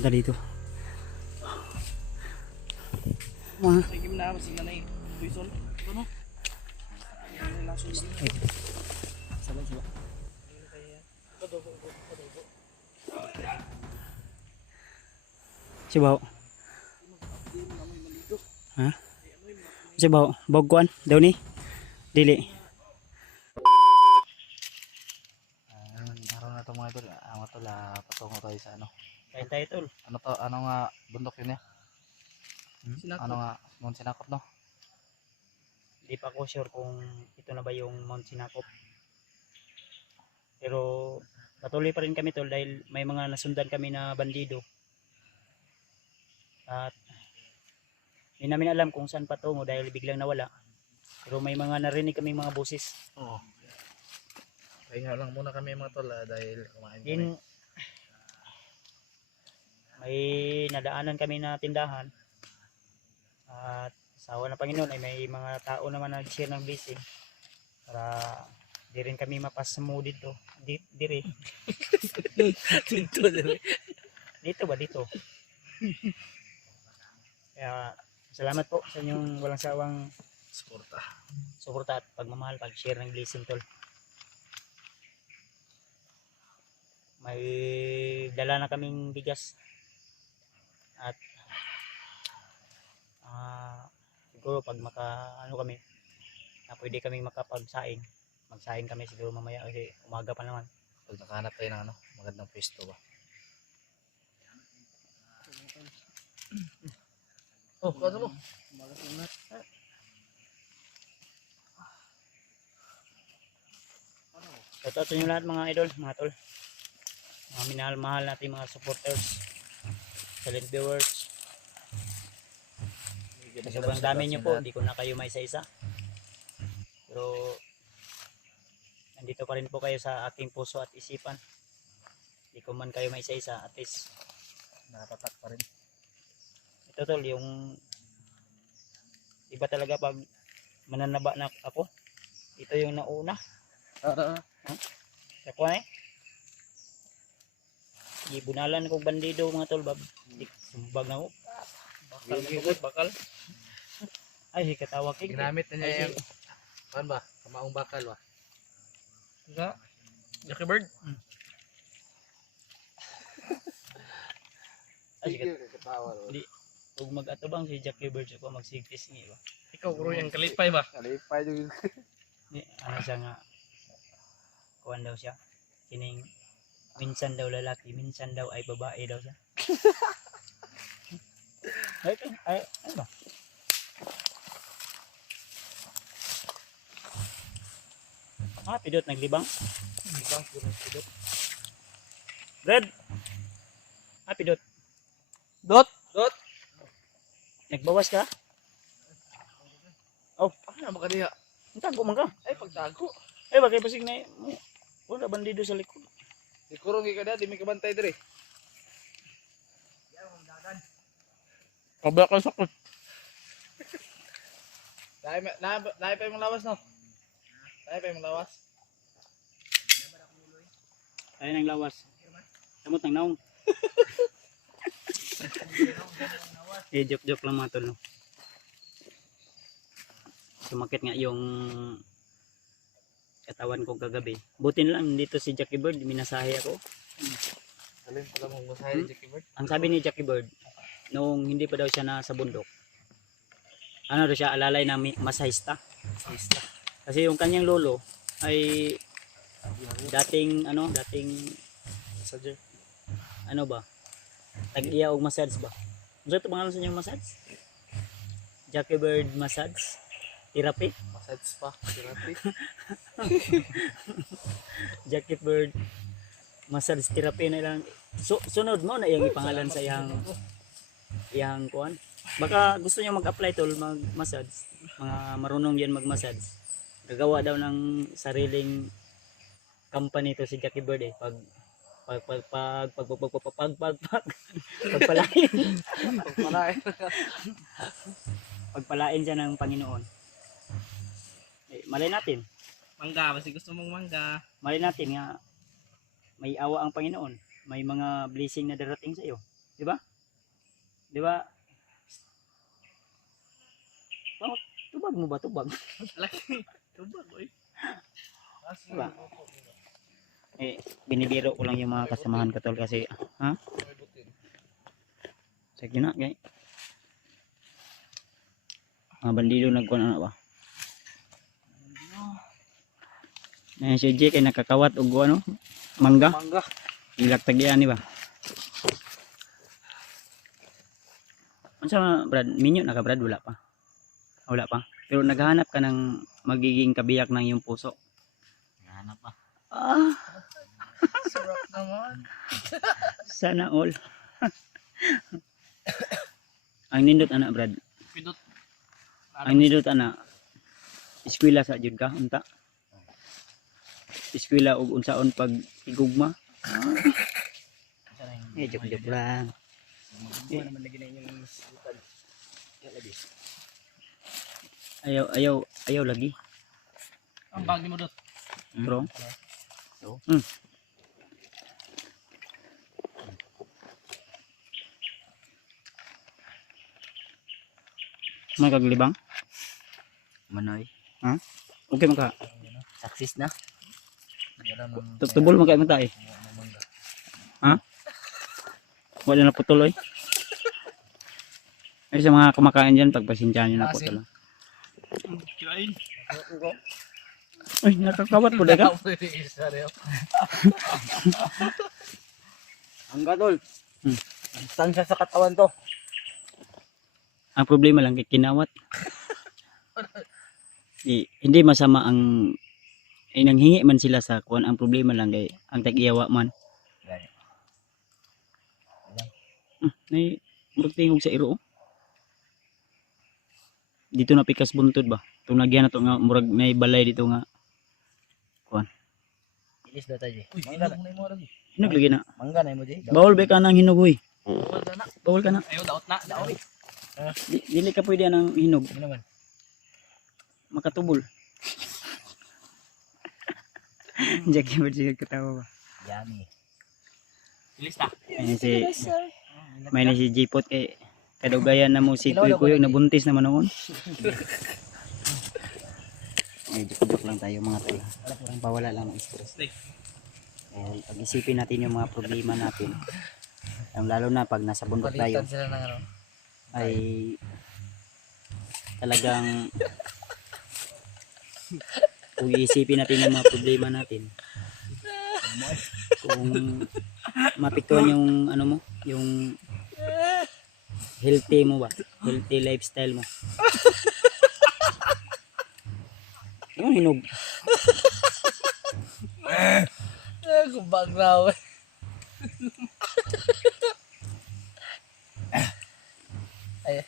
Punta dito. Mga Sige na, masig na yung tuison. Ito no? Lason ba? sabay sabay. Sibaw. Ha? Sibaw. Bogkuan daw ni. Dili. Araw na ito mga idol. Ang ito patungo tayo sa ano. Kay title. Ano to? Ano nga bundok yun ya? Ano nga? Mount Sinakop no? Hindi pa ako sure kung ito na ba yung Mount Sinakop. Pero patuloy pa rin kami tol dahil may mga nasundan kami na bandido. At hindi namin alam kung saan patungo dahil biglang nawala. Pero may mga narinig kaming mga boses. Oo. Kaya lang muna kami mga tol dahil kumain kami. Din may nadaanan kami na tindahan. At sa awa ng Panginoon ay may mga tao naman nag-share ng blessing para di rin kami mapasamo dito. Dire. Dito ba dito? Kaya salamat po sa inyong walang sawang suporta at pagmamahal, pag-share ng blessing tol. May dala na kaming bigas at siguro pag kami na pwede kaming makapagsaing, magsaing kami siguro mamaya kasi umaga pa naman. Pag nakahanap tayo ng ano, magandang pwesto ba? Oh, kano mo? Shoutout sa inyo lahat mga idol, mga tol. Mga minahal-mahal natin mga supporters, silent viewers. Sobrang dami nyo po, hindi ko na kayo may isa-isa. Pero nandito pa rin po kayo sa aking puso at isipan. Hindi ko man kayo may isa-isa, at least Nakapatak pa rin. ito tol, yung iba talaga pag mananaba na ako. Ito yung nauna. Sa kuha eh. Ibunalan ko bandido mga tol, sumbag na ako. Bakal. Ay, katawag eh. Ginamit na niya yung kan ba? Kamaong bakal ba? Nga. Jackie Bird. Ay, hindi. Huwag mag-atubang si Jackie Bird ako magsigtis niya ba? Ikaw bro yung kalipay ba? Kalipay juga. Ano siya nga, kuhan daw siya. Kining, minsan daw lalaki, minsan daw ay babae daw siya. Ano ba? Pidot, naglibang. Pidot. Red! Pidot. Dot. Nagbawas ka? Oh, Ano ba kaniya? tago man ka. Ay pagtago. Ay, bagay pasig na wala bandido sa likod. Di kurong kada di may kabantay dire. Kabla ka sakit. Dahil pa yung lawas no? Dahil pa yung lawas. Ayun ang lawas. Samot ng naong. Joke lang mga tol. No? Sumakit nga yung katawan ko kagabi. Buti na lang dito si Jackie Bird, minasahe ako. Alin pala mong masahe Jackie Bird? Ang sabi ni Jackie Bird, noong hindi pa daw siya nasa bundok, ano daw siya, alalay na masahista. Kasi yung kanyang lolo ay dating Massager. ano ba? Tag-iya og massage ba? Ano ito pangalan sa inyong massage? Jackie Bird Massage Therapy? Massage pa. Therapy. Jackie Bird Massage Therapy na lang. Sunod mo na yung ipangalan sa iyang kuan. Baka gusto niyo mag-apply tol, mag-massage. Mga marunong yan mag-massage. Gagawa daw ng sariling company to si Jackie Bird eh. Pagpalain siya ng Panginoon. Malay natin. Mangga, kasi gusto mong mangga. Malay natin nga may awa ang Panginoon. May mga blessing na darating sa iyo. Di ba? Di ba? Bakit? Tubag mo ba? Tubag. Laki. Tubag, oy. Diba? Eh, binibiro ko lang yung mga kasamahan ko tol kasi, ha? Sige na, gay. Mga bandido nagkuhan na ba? Ayan si Jay kay nakakawat og ano, mangga. Mangga. Ilak tagyan ni ba? Unsa Brad, minyo na ka Brad wala pa. Wala pa. Pero naghahanap ka ng magiging kabiyak ng iyong puso. Hanap pa. Ah, Sarap naman. sana all. Ang nindot ana Brad. Pindot. Ang nindot ana. Eskwela sa jud ka unta. Eskwela og unsaon pag higugma. Joke lang. naman lagi na yung sultan. Ayaw lagi. Ang bag mo dot. Bro. So. May kaglibang? Manoy. Ha? Okay man ka. Success na. Tubol man kay man ta eh. Ha? Wala na putuloy. Ay sa mga kumakain dyan, pagpasensyahan nyo na po tala. Kirain. Ay, nakakawat po daga. Ang gadol. Distansya sa katawan to. Ang problema lang kay kinawat. Hindi masama ang nanghingi man sila sa kuan, ang problema lang kay ang tag-iyawa man. Nay murag tingog sa iro. Dito na pikas buntod ba? Tung nagyan na to nga murag may balay dito nga. Kuan. Ilis na tayo. Mangga na mo rin. Hinog lagi na. Mangga na mo di. Bawal ba ka nang hinog hoy? Bawal na. Bawal ka na. Ayo daot na, daot. Dili ka pwede nang hinog. Ano naman? Makatubol. Jackie ba siya katawa ba? Yummy. Ilis na. May na si Jipot kay kadugayan na mo si Kuy nabuntis naman noon. Ay, joke lang tayo mga tol. Parang pawala lang ng stress. Pag-isipin natin yung mga problema natin. Lalo na pag nasa bundok tayo. Sila ng ano. Ay talagang kung iisipin natin yung mga problema natin. Kung mapiktuhan yung ano mo, yung healthy mo ba? Healthy lifestyle mo. Yung hinog. Kumbang raw. Ay.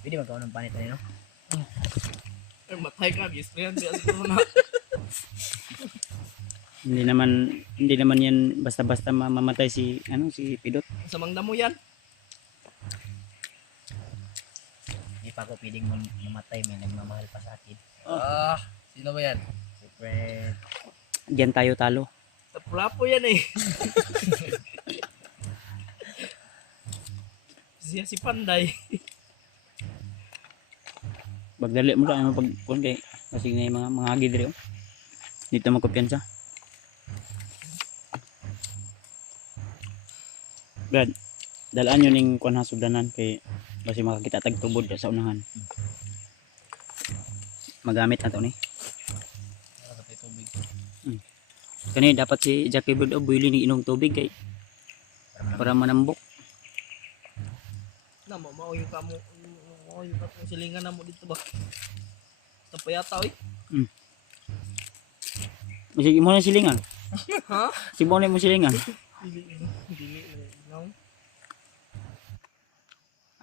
Pwede magkaw ng panit na yun, no? Matay ka, gisprayan siya siguro na. Hindi naman yan basta-basta mamamatay si Pidot. Sa mangda mo yan. Hindi pa ako pwedeng mamatay, may nagmamahal pa sa akin. Sino ba yan? Secret. Diyan tayo talo. Taplapo yan eh. Siya si Panday. Bagdali mo lang pag kun kay kasi na yung mga agi dire. Dito magkumpiyansa. Brad, dalaan yun yung kuhan hasugdanan kay kasi makakita tag tubod sa unahan. Magamit na to ni. Kani dapat si Jackie Bird o buili ni inom tubig kay para manambok. Na mao yung kamo yung katong silingan na mo dito ba? Sa payata oy. Sige mo na silingan. Ha? Si mo na mo silingan. Dili no.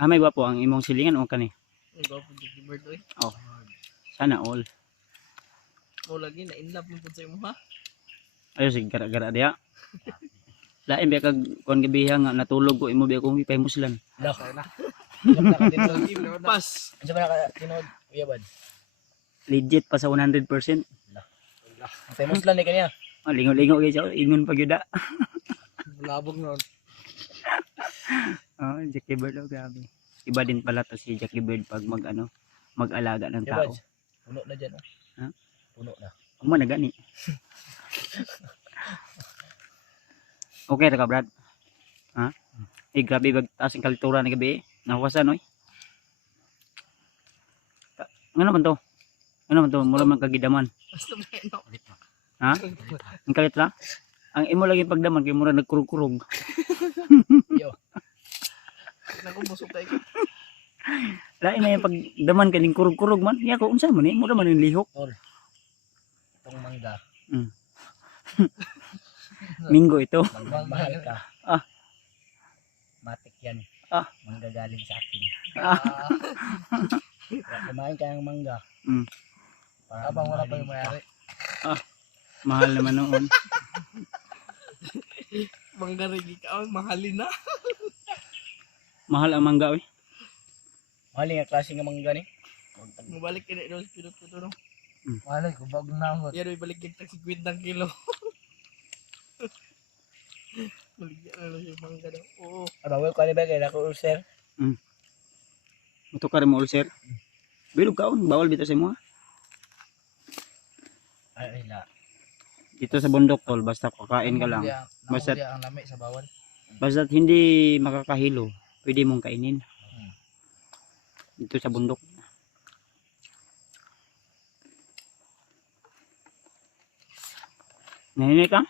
May gwapo ang imong silingan o kani? Ang gapo Jackie Bird oy. Oh. Sana all. Mo lagi na in love mo pud sa imo ha. Ayo sige gara-gara dia. Lain biya kag kuan gabiha nga natulog ko imo biya kong ipahimuslan. Lak na. Pas. Ano ba naka tinod? Kuya Bad. Legit pa sa 100%. Famous lang ni kaniya. Lingo-lingo kay siya ingon pag yuda. Labog nun. Oh, Jackie Bird, oh, grabe. Iba din pala to si Jackie Bird pag mag-alaga ng tao. Puno na dyan. Ha? Puno na. Amo na gani. Okay ra ka, Brad? Ha? Grabe bag taas ang kalituran ni gabi. Nahuwasan oy. Ano man to? Ano man to? Mura man kagidaman. Basta may no. Ha? Ang kalit ra? Ang imo lagi pagdaman kay mura nagkurug-kurug. Yo. Nagubusog tayo. Lain na yung pagdaman kaning kurug-kurug man. Ya ko unsa man ni? Mura man yung lihok. Tol. Itong mangga. Minggo ito. Magmamahal ka. Ah. Matik yan. Ah. Manggagaling sa akin. Ah. Kumain ka ng mangga. Habang wala pa yung mayari. Mahal naman noon. Mangga rin ka, mahalin na. Mahal ang mangga oy. Mahal nga klase nga mangga ni. Mabalik ka na doon, pinuto no. Malay ko bago na ako. Yan, may balik yung taxi ng kilo. Maligyan na lang yung mangga daw. Oo. Abawal ko ba kay ako ulcer. Muto ka rin mo ulcer. Bilog kaon, bawal bitaw sa imo. Ay la. Dito sa bundok tol, basta kakain ka lang. Basta ang lami sa bawal. basta hindi makakahilo, pwede mong kainin. Dito sa bundok. Nahinay ka?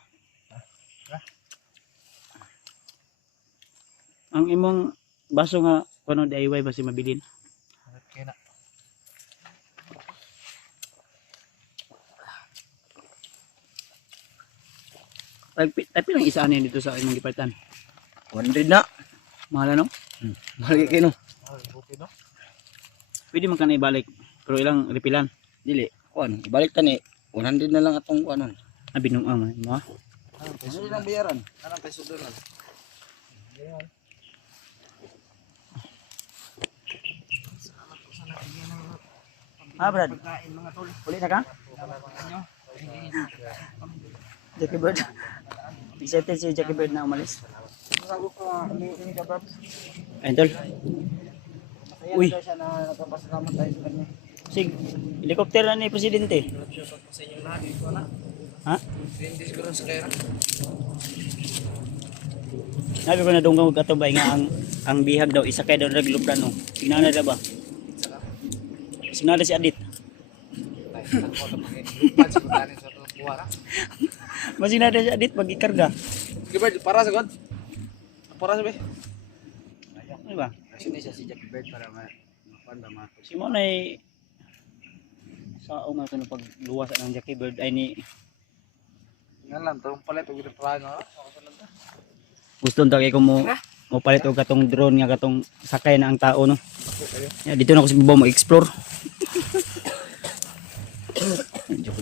Ang imong baso nga kuno DIY basi mabilin. Okay na. Tapi lang isa ano dito sa imong gipartan. 100 na. Mahal ano? Mahal kay no. Okay no? Pwede man ka na ibalik. Pero ilang repilan. Dili. Kuan, ibalik ta ni 100 na lang atong kuanon. Binuang mo. Ano lang bayaran? Anong peso doon? Brad. Pagkain mga tol. Uli na ka? Jackie Bird. Excited si Jackie Bird na umalis. Sabi ko, ini ka Brad. Ayun tol. Uy. Siya na nagpapasalamat tayo sa kanya. Sig, helicopter na ni Presidente. Shoutout po sa inyong lahat. Ito na. Ha? Hindi siguro sa kaya. Sabi ko na dunggang katubay nga ang bihag daw isa kay daw naglubran no. Tingnan na ba? Sinada si Adit. Masinada si Adit pag ikarga. Gibert, para sa God. Para sa be. Ano ba? Kasi ni siya si Jackie Bird para makuan ba mato. Si mo na sa nga ito pagluwas ng Jackie Bird ay ni Nga lang, itong palit, huwag ito plano. gusto nito kay ko mo palit og katong drone nga katong sakay na ang tao no. Dito na ako sa baba mo explore.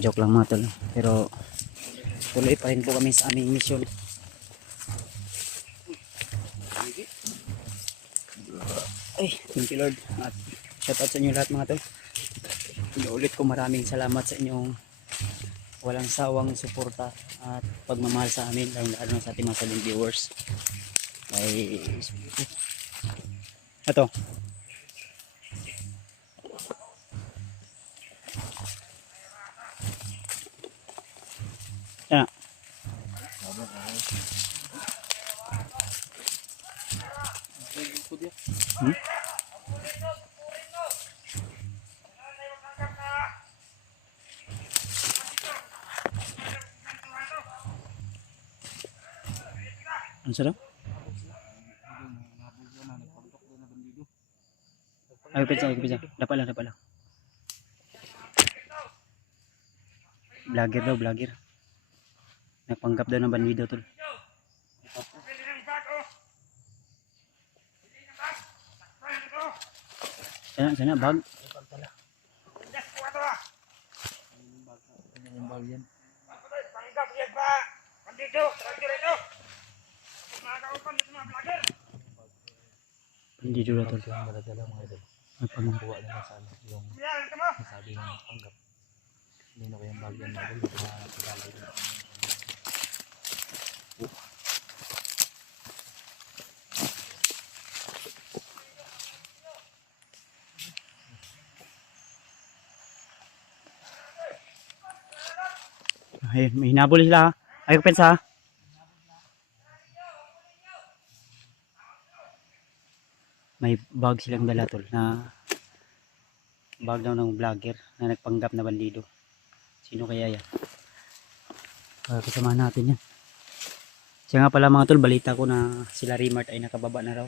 Joke lang mga tol. Pero tuloy pa rin po kami sa aming mission. Ay, thank you Lord. At shout out sa inyo lahat mga tol. Ulit ko maraming salamat sa inyong walang sawang suporta at pagmamahal sa amin, lalo sa ating mga silent viewers. Ay, ito. Yan. Ano sarap? Ay, pizza. Dapat lang. Vlogger daw, vlogger. Napanggap daw ng bandido tol. Sana bag. Bandido daw tol. Ay, pangbuwa nila sa yung sabi ng panggap. Hindi na kayang bagyan na rin. Ayun, may hinabol sila. Ayaw pensa ha. May bag silang dala tol na bag daw ng vlogger na nagpanggap na bandido. Sino kaya yan? Kasamahan natin yan. Siya nga pala mga tol, balita ko na sila Remart ay nakababa na raw.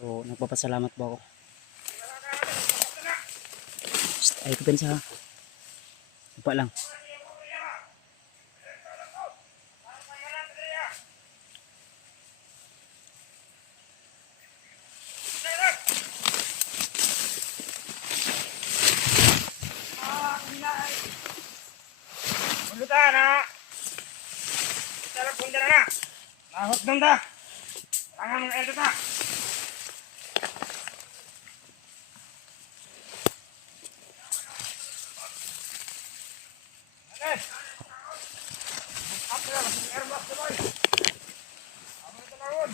So nagpapasalamat po ako. Ay ko pensa ha. Upa lang. Pulutan na! Sarap punta na! Nahot doon ta! Tangan ng ito ta! Okay! Up na! Airbus na boy! Amo ito na ron!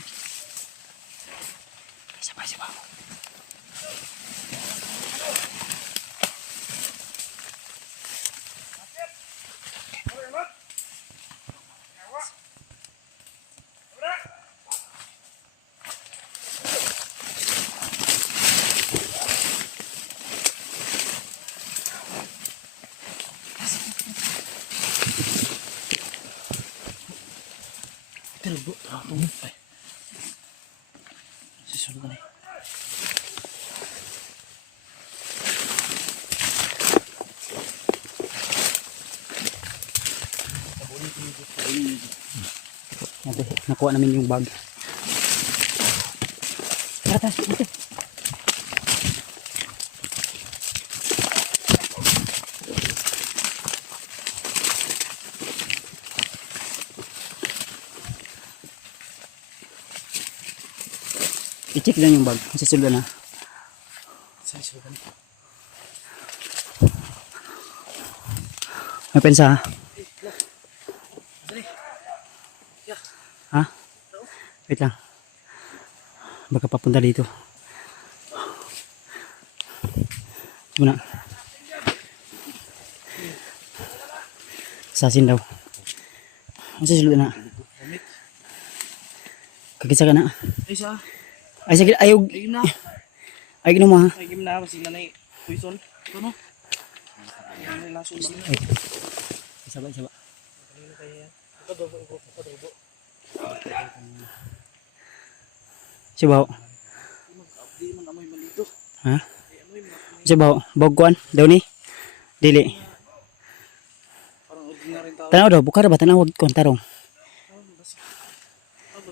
Sabay. Susunod na. Ate, nakuha namin yung bag. Tara, dito. I-check lang yung bag. Sisulban na. May pensa ha? Ha? Wait lang. Baka papunta dito. Muna. Sasin daw. Sisulban na. Kagisa ka na. Ay siya! Ay sige, ayog. Ay na! Ay gino mo ha. Ay game na! Masig na na poison. Ito no? Ay laso ba? Ay. Sabay. Padobo. Sibaw. Di man amoy malito. Ha? Sibaw. Bogkuan. Daw ni. Dili. Parang ordinary tao. Tanaw daw. Bukar ba? Tanaw. Huwag kuan. Tarong. Ano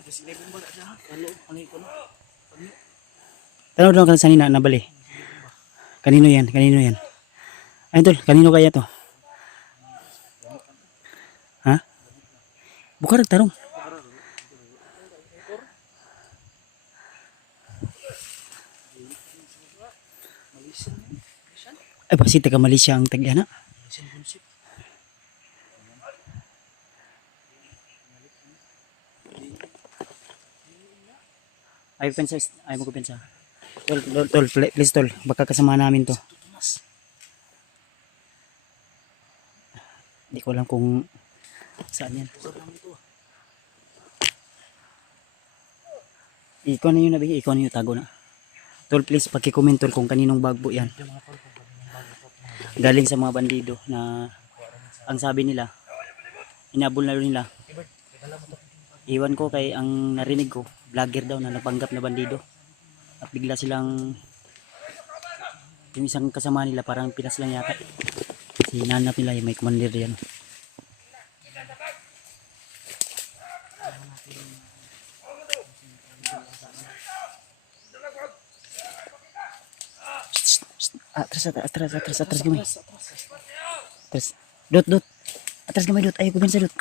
ba sinay bomba na siya? Ano? Ano ko no? Tanaw daw ka sa nina. Nabali. Kanino yan? Ayun tol. Kanino kaya to? Ha? Bukar. Tarong. Ay, pasi taga Malaysia ang tagya na. Ay mo ko pensa. Tol, please tol, baka kasama namin to. Hindi ko alam kung saan yan. Ikaw na yun nabi, ikaw na yun tago na. Tol, please, pagkikoment tol kung kaninong bagbo yan. Galing sa mga bandido na ang sabi nila, inabol na rin nila. Iwan ko kay ang narinig ko, vlogger daw na napanggap na bandido. At bigla silang, yung isang kasama nila parang pinas lang yata. Hinanap nila yung may commander yan. Atras gamay. Atras. Dot. Atras gamay dot. Ayaw ko sa dot.